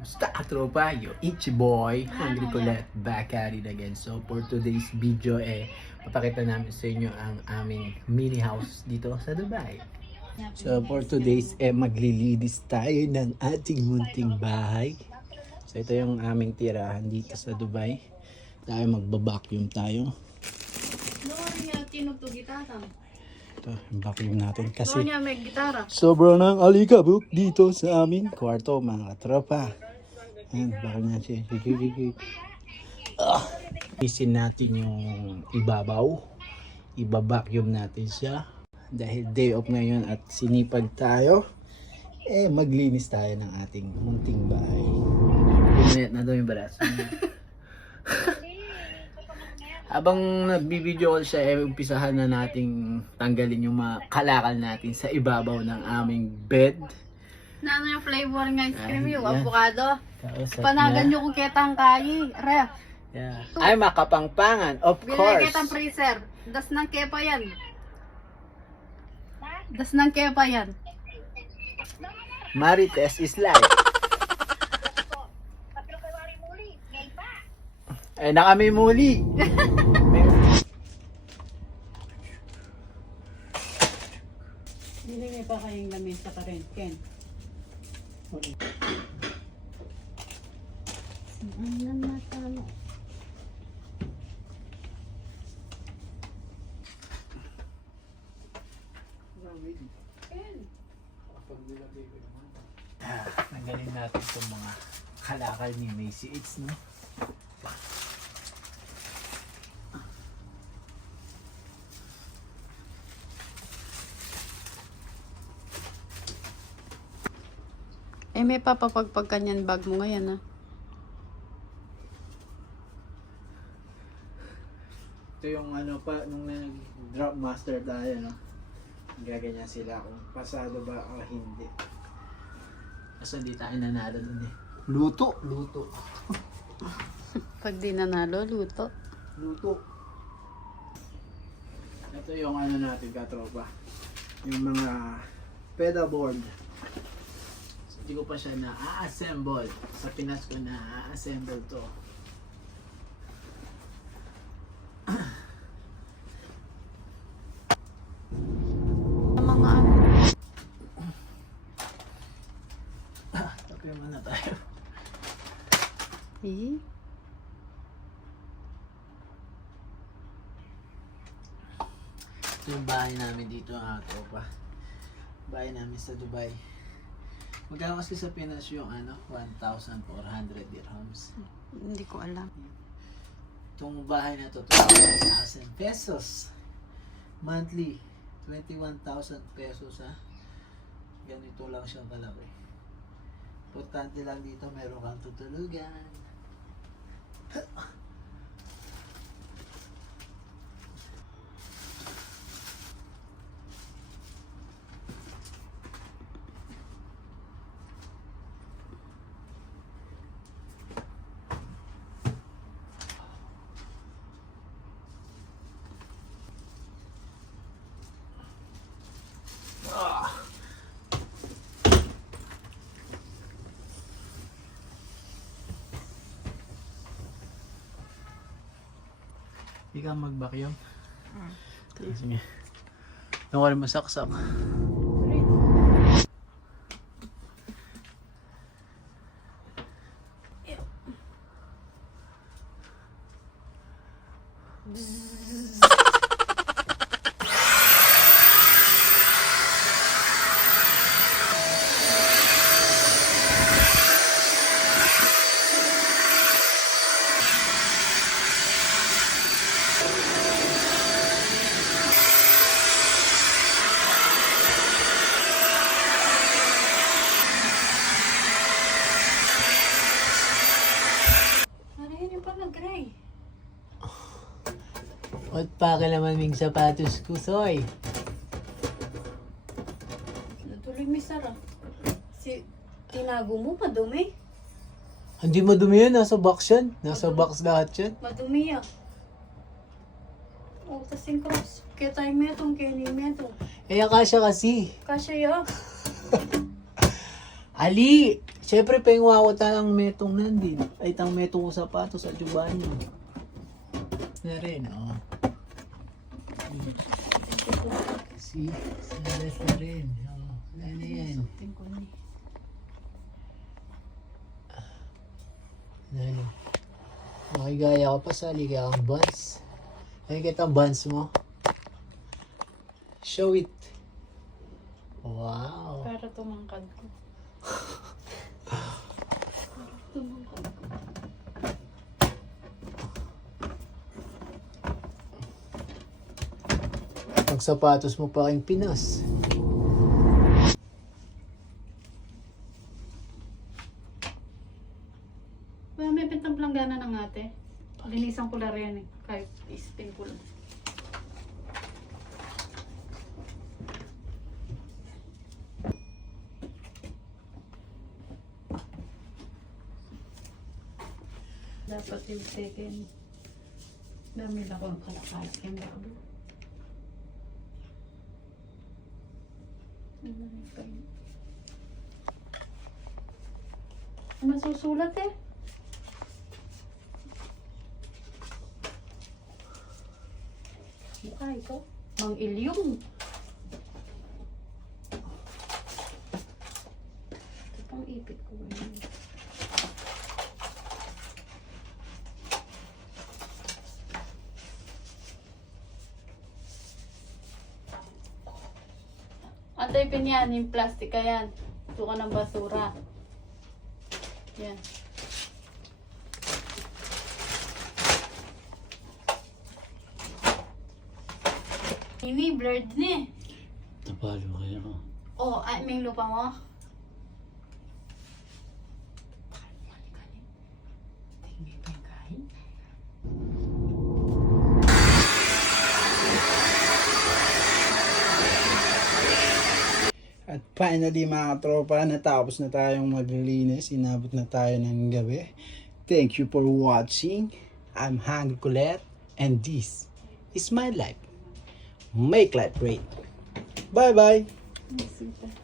Musta tropa? Yo, it's your boy, Hungry Colette, back at it again. So for today's video papakita namin sa inyo ang aming mini house dito sa Dubai. So for today's maglilinis tayo ng ating munting bahay. So ito yung aming tirahan dito sa Dubai. Tayo magbabacuum tayo. Ito, yung vacuum natin kasi sobrang ng alikabok dito sa aming kwarto mga katropa. Ayan, bakal na siya. Isin natin yung ibabaw. Ibabacuum natin siya. Dahil day off ngayon at sinipag tayo, maglinis tayo ng ating munting bahay. Pumayat na daw yung braso. Habang nagbibideo ko siya, umpisahan na nating tanggalin yung mga kalakal natin sa ibabaw ng aming bed. Na ano yung flavor ng ice cream yung yan. avocado? Kausap Panagan niya. nyo kung kitang kayi. Ref. Yeah. Ay, makapangpangan, of Bilay course. kitang freezer. Das ng kepa yan. Das ng kepa yan. Marites is life. Eh, na kami muli. Nilagay pa kayong lamesa pa rin, Ken. Ano na talo? Nagaling natin itong mga kalakal ni Macy It's, no? May papapagpag kanyan bag mo ngayon, ah. Ito yung ano pa, nung nag-drop master tayo, no? Gaganyan sila kung pasado ba o hindi. Kasi hindi tayo nanalo dun eh. Luto! Pag di nanalo, luto. Luto! Ito yung ano natin katropa. Yung mga pedal board. So, hindi ko pa siya na-assemble. Sa Pinas ko na-assemble to. Mga ano. Tapi muna tayo. Eh? Ito yung bahay namin dito mga tropa. Bahay namin sa Dubai. Magkano kasi sa Pinas yung 1,400 dirhams. Hindi ko alam. Itong bahay na to, 21,000 pesos. Monthly, 21,000 pesos ha. Ganito lang siya kalaki. Importante lang dito, meron kang tutulugan. Hindi ka mag-vacuum? Sige. Nung wala masaksak. Ano yun yung pag-gray? At pa ka naman ming sapatos ko, soy. Natuloy may sara. Tinago mo, madumi. Hindi madumi yan, nasa box yan. Nasa box lahat yan. Madumi yan. O, tas yung cross. Kaya tayo metong, kaya ni metong. Kaya kasya kasi. Kasya yan. Ali! Siyempre, pengwa ko talang metong nandin. Ay, tang metong ko sapatos at yung banyo. Na rin, oh. See? Salas na rin. Oh, ano yan? Suotin ko ni. Ano? Makigaya ka pa sa liga kang buns. Ay, kita ang buns mo. Show it. Wow. Para tumangkad ko. Tumangkad ko. Ang sapatos mo pa rin Pinas. Well, may bentang planggana ng ate. Linisan ko lang rin eh. Kahit ispin ko lang. Dapat yung second. Dami lang akong kalak-kalak yung bago. Masusulat eh. Mukha ito. Mang Ilyong. Ito pang ipit ko. Antay pin yan, yung plastic ka yan. Ito ka ng basura. Yan. Ini blurred ni. Napalo kayo. Oh, ay, may lupa mo. At finally mga katropa, natapos na tayong maglilinis. Inabot na tayo ng gabi. Thank you for watching. I'm Hangry Colette and this is my life. Make life great. Bye bye! Ay, sita.